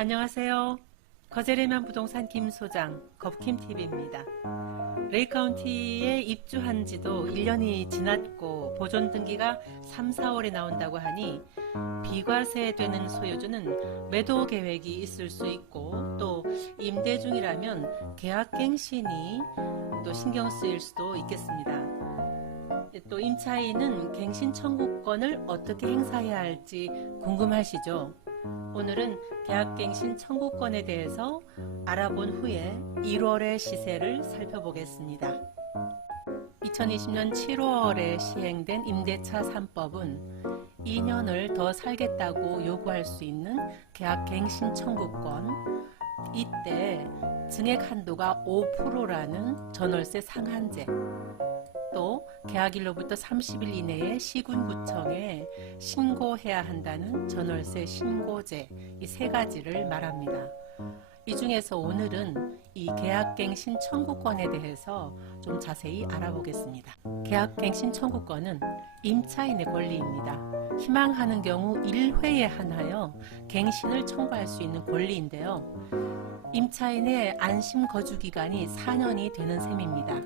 안녕하세요. 거제레만 부동산 김소장 겁킴TV입니다. 레이카운티에 입주한 지도 1년이 지났고 보존 등기가 3, 4월에 나온다고 하니 비과세 되는 소유주는 매도 계획이 있을 수 있고 또 임대 중이라면 계약갱신이 또 신경 쓰일 수도 있겠습니다. 또 임차인은 갱신 청구권을 어떻게 행사해야 할지 궁금하시죠? 오늘은 계약갱신 청구권에 대해서 알아본 후에 1월의 시세를 살펴보겠습니다. 2020년 7월에 시행된 임대차 3법은 2년을 더 살겠다고 요구할 수 있는 계약갱신 청구권, 이때 증액 한도가 5%라는 전월세 상한제, 또 계약일로부터 30일 이내에 시군구청에 신고해야 한다는 전월세 신고제, 이 세 가지를 말합니다. 이 중에서 오늘은 이 계약갱신 청구권에 대해서 좀 자세히 알아보겠습니다. 계약갱신 청구권은 임차인의 권리입니다. 희망하는 경우 1회에 한하여 갱신을 청구할 수 있는 권리인데요. 임차인의 안심 거주 기간이 4년이 되는 셈입니다.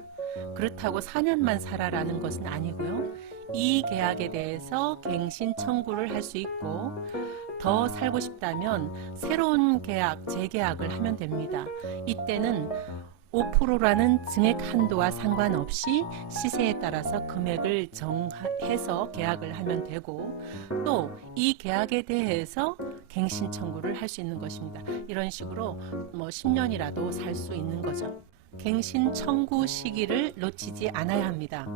그렇다고 4년만 살아라는 것은 아니고요. 이 계약에 대해서 갱신 청구를 할 수 있고 더 살고 싶다면 새로운 계약, 재계약을 하면 됩니다. 이때는 5%라는 증액 한도와 상관없이 시세에 따라서 금액을 정해서 계약을 하면 되고 또 이 계약에 대해서 갱신 청구를 할 수 있는 것입니다. 이런 식으로 10년이라도 살 수 있는 거죠. 갱신 청구 시기를 놓치지 않아야 합니다.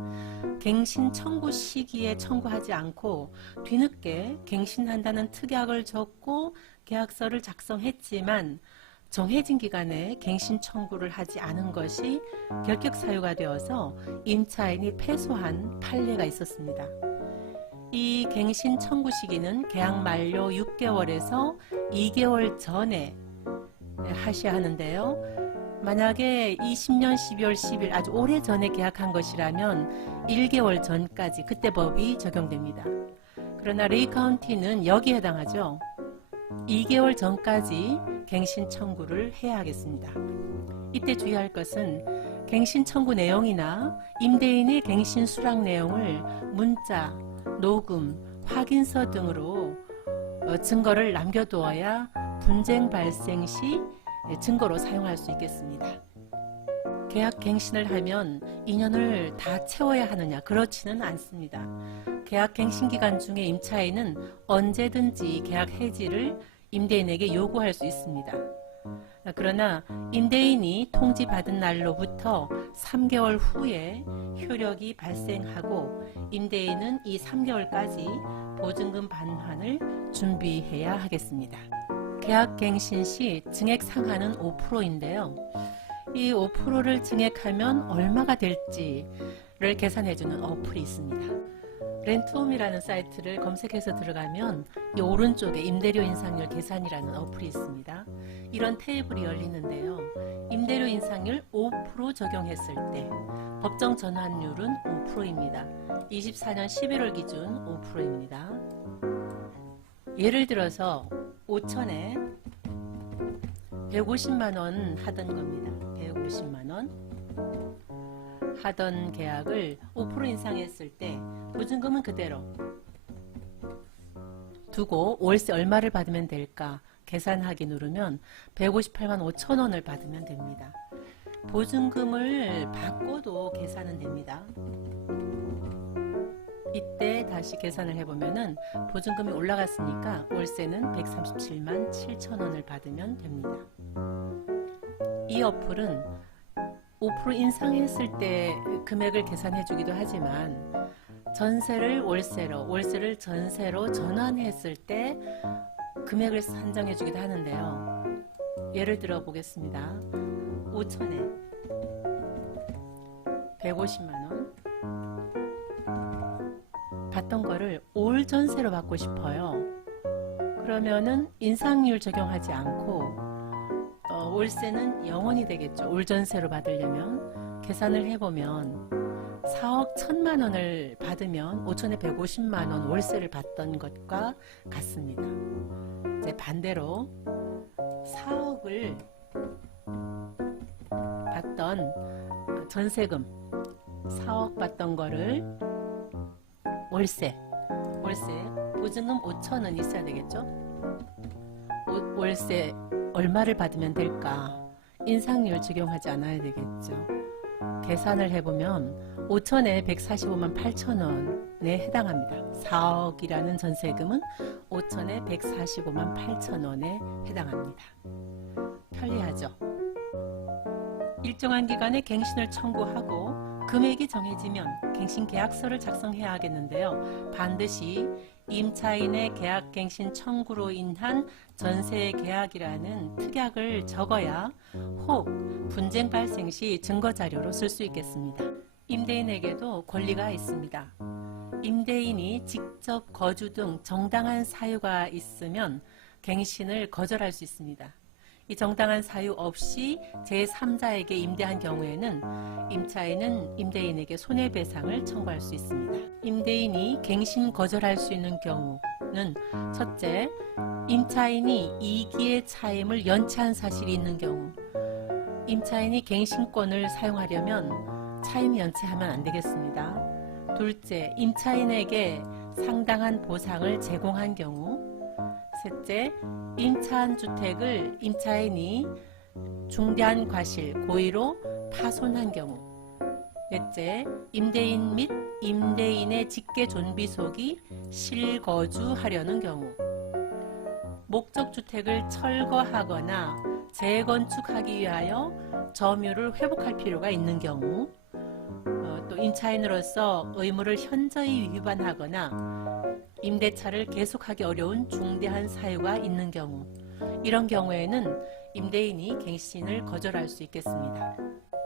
갱신 청구 시기에 청구하지 않고 뒤늦게 갱신한다는 특약을 적고 계약서를 작성했지만 정해진 기간에 갱신 청구를 하지 않은 것이 결격 사유가 되어서 임차인이 패소한 판례가 있었습니다. 이 갱신 청구 시기는 계약 만료 6개월에서 2개월 전에 하셔야 하는데요. 만약에 20년 12월 10일 아주 오래전에 계약한 것이라면 1개월 전까지 그때 법이 적용됩니다. 그러나 레이카운티는 여기에 해당하죠. 2개월 전까지 갱신 청구를 해야 하겠습니다. 이때 주의할 것은 갱신 청구 내용이나 임대인의 갱신 수락 내용을 문자, 녹음, 확인서 등으로 증거를 남겨두어야 분쟁 발생 시 증거로 사용할 수 있겠습니다. 계약 갱신을 하면 2년을 다 채워야 하느냐? 그렇지는 않습니다. 계약 갱신 기간 중에 임차인은 언제든지 계약 해지를 임대인에게 요구할 수 있습니다. 그러나 임대인이 통지받은 날로부터 3개월 후에 효력이 발생하고 임대인은 이 3개월까지 보증금 반환을 준비해야 하겠습니다. 계약갱신 시 증액 상한은 5%인데요. 이 5%를 증액하면 얼마가 될지를 계산해주는 어플이 있습니다. 렌트홈이라는 사이트를 검색해서 들어가면 이 오른쪽에 임대료 인상률 계산이라는 어플이 있습니다. 이런 테이블이 열리는데요. 임대료 인상률 5% 적용했을 때 법정 전환율은 5%입니다. 24년 11월 기준 5%입니다. 예를 들어서 5천에 150만원 하던 겁니다. 150만원 하던 계약을 5% 인상했을 때 보증금은 그대로 두고 월세 얼마를 받으면 될까 계산하기 누르면 158만 5천원을 받으면 됩니다. 보증금을 받고도 계산은 됩니다. 이때 다시 계산을 해보면은 보증금이 올라갔으니까 월세는 137만 7천원을 받으면 됩니다. 이 어플은 5% 인상했을 때 금액을 계산해 주기도 하지만 전세를 월세로, 월세를 전세로 전환했을 때 금액을 산정해 주기도 하는데요. 예를 들어 보겠습니다. 5천에 150만원 받던 거를 올 전세로 받고 싶어요. 그러면은 인상률 적용하지 않고 월세는 0원이 되겠죠. 올 전세로 받으려면 계산을 해보면 4억 1천만 원을 받으면 5천에 150만 원 월세를 받던 것과 같습니다. 이제 반대로 4억을 받던 전세금 4억 받던 거를 월세 보증금 5천원 있어야 되겠죠. 월세 얼마를 받으면 될까? 인상률 적용하지 않아야 되겠죠. 계산을 해보면 5천에 145만 8천원에 해당합니다. 4억이라는 전세금은 5천에 145만 8천원에 해당합니다. 편리하죠. 일정한 기간에 갱신을 청구하고 금액이 정해지면 갱신 계약서를 작성해야 하겠는데요. 반드시 임차인의 계약갱신 청구로 인한 전세 계약이라는 특약을 적어야 혹 분쟁 발생 시 증거자료로 쓸 수 있겠습니다. 임대인에게도 권리가 있습니다. 임대인이 직접 거주 등 정당한 사유가 있으면 갱신을 거절할 수 있습니다. 이 정당한 사유 없이 제3자에게 임대한 경우에는 임차인은 임대인에게 손해배상을 청구할 수 있습니다. 임대인이 갱신 거절할 수 있는 경우는 첫째, 임차인이 이기의 차임을 연체한 사실이 있는 경우. 임차인이 갱신권을 사용하려면 차임 연체하면 안 되겠습니다. 둘째, 임차인에게 상당한 보상을 제공한 경우. 셋째, 임차한 주택을 임차인이 중대한 과실, 고의로 파손한 경우. 넷째, 임대인 및 임대인의 직계 존비속이 실거주하려는 경우. 목적주택을 철거하거나 재건축하기 위하여 점유를 회복할 필요가 있는 경우. 또 임차인으로서 의무를 현저히 위반하거나 임대차를 계속하기 어려운 중대한 사유가 있는 경우, 이런 경우에는 임대인이 갱신을 거절할 수 있겠습니다.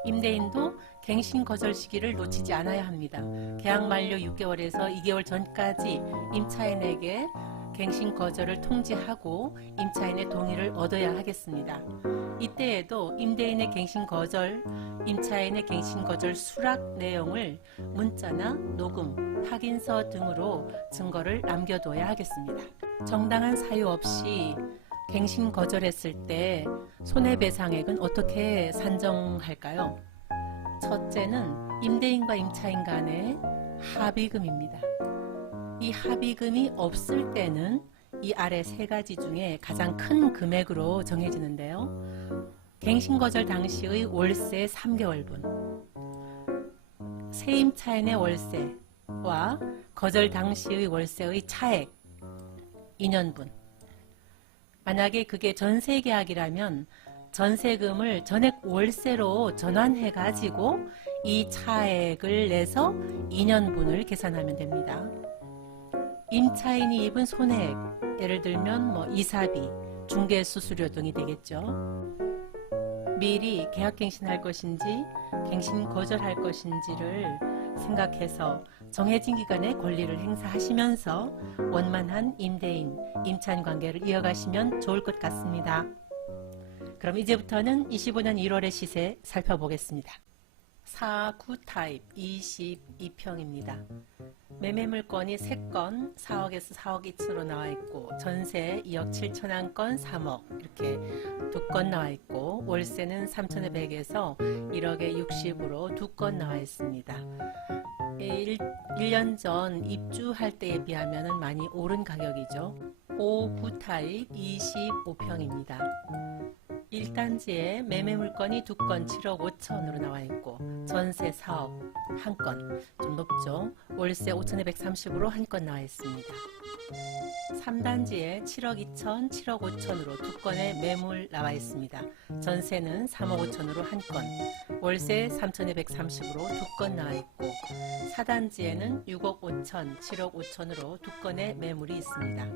임대인도 갱신 거절 시기를 놓치지 않아야 합니다. 계약 만료 6개월에서 2개월 전까지 임차인에게 갱신 거절을 통지하고 임차인의 동의를 얻어야 하겠습니다. 이때에도 임대인의 갱신 거절, 임차인의 갱신 거절 수락 내용을 문자나 녹음, 확인서 등으로 증거를 남겨둬야 하겠습니다. 정당한 사유 없이 갱신 거절했을 때 손해배상액은 어떻게 산정할까요? 첫째는 임대인과 임차인 간의 합의금입니다. 이 합의금이 없을 때는 이 아래 세 가지 중에 가장 큰 금액으로 정해지는데요. 갱신 거절 당시의 월세 3개월분, 세임차인의 월세와 거절 당시의 월세의 차액 2년분. 만약에 그게 전세계약이라면 전세금을 전액 월세로 전환해 가지고 이 차액을 내서 2년분을 계산하면 됩니다. 임차인이 입은 손해액, 예를 들면 이사비, 중개수수료 등이 되겠죠. 미리 계약갱신할 것인지 갱신 거절할 것인지를 생각해서 정해진 기간에 권리를 행사하시면서 원만한 임대인, 임차인 관계를 이어가시면 좋을 것 같습니다. 그럼 이제부터는 25년 1월의 시세 살펴보겠습니다. 4구 타입 22평입니다. 매매 물건이 3건 4억에서 4억 이치로 나와 있고, 전세 2억 7천한 건 3억 이렇게 2건 나와 있고, 월세는 3,100에서 1억에 60으로 2건 나와 있습니다. 1년 전 입주할 때에 비하면 많이 오른 가격이죠. 5구 타입 25평입니다. 1단지에 매매 물건이 2건 7억 5천으로 나와 있고, 전세 4억 1건, 좀 높죠. 월세 5,230으로 1건 나와 있습니다. 3단지에 7억 2천, 7억 5천으로 2건의 매물 나와 있습니다. 전세는 3억 5천으로 1건, 월세 3,230으로 2건 나와 있고, 4단지에는 6억 5천, 7억 5천으로 2건의 매물이 있습니다.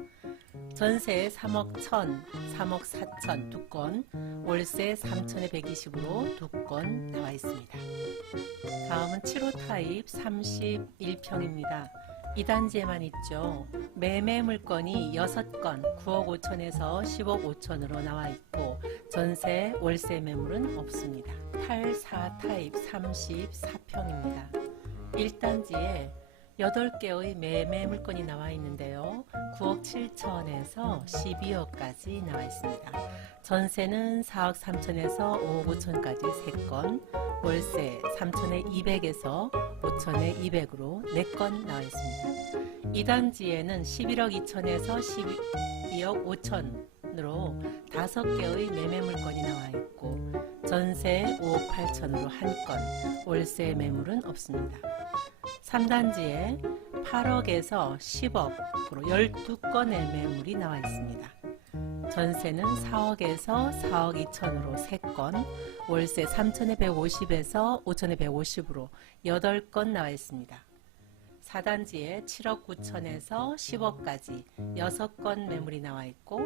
전세 3억 1천, 3억 4천 2건, 월세 3,120으로 2건 나와 있습니다. 다음은 7호 타입 31평입니다. 2단지에만 있죠. 매매 물건이 6건 9억 5천에서 10억 5천으로 나와 있고, 전세, 월세 매물은 없습니다. 84 타입 34평입니다. 1단지에 8개의 매매 물건이 나와 있는데요. 9억 7천에서 12억까지 나와 있습니다. 전세는 4억 3천에서 5억 5천까지 3건, 월세 3천에 200에서 5천에 200으로 4건 나와 있습니다. 2단지에는 11억 2천에서 12억 5천으로 5개의 매매 물건이 나와 있고, 전세 5억 8천으로 1건, 월세 매물은 없습니다. 3단지에 8억에서 10억으로 12건의 매물이 나와 있습니다. 전세는 4억에서 4억 2천으로 3건, 월세 3천에 150에서 5천에 150으로 8건 나와 있습니다. 4단지에 7억 9천에서 10억까지 6건 매물이 나와 있고,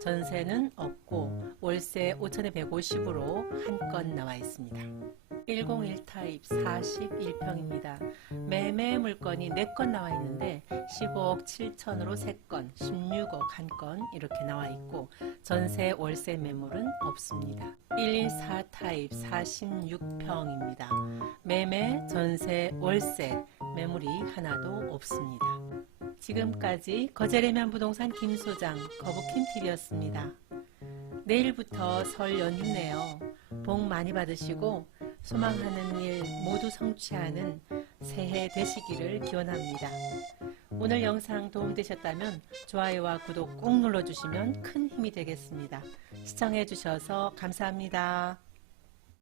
전세는 없고 월세 5천에 150으로 1건 나와 있습니다. 101 타입 41평입니다. 매매 물건이 4건 나와 있는데 15억 7천으로 3건, 16억 1건 이렇게 나와 있고, 전세 월세 매물은 없습니다. 114 타입 46평입니다. 매매, 전세, 월세 매물이 하나도 없습니다. 지금까지 거제레면 부동산 김소장 거북킴TV였습니다. 내일부터 설 연휴네요. 복 많이 받으시고 소망하는 일 모두 성취하는 새해 되시기를 기원합니다. 오늘 영상 도움되셨다면 좋아요와 구독 꼭 눌러주시면 큰 힘이 되겠습니다. 시청해 주셔서 감사합니다.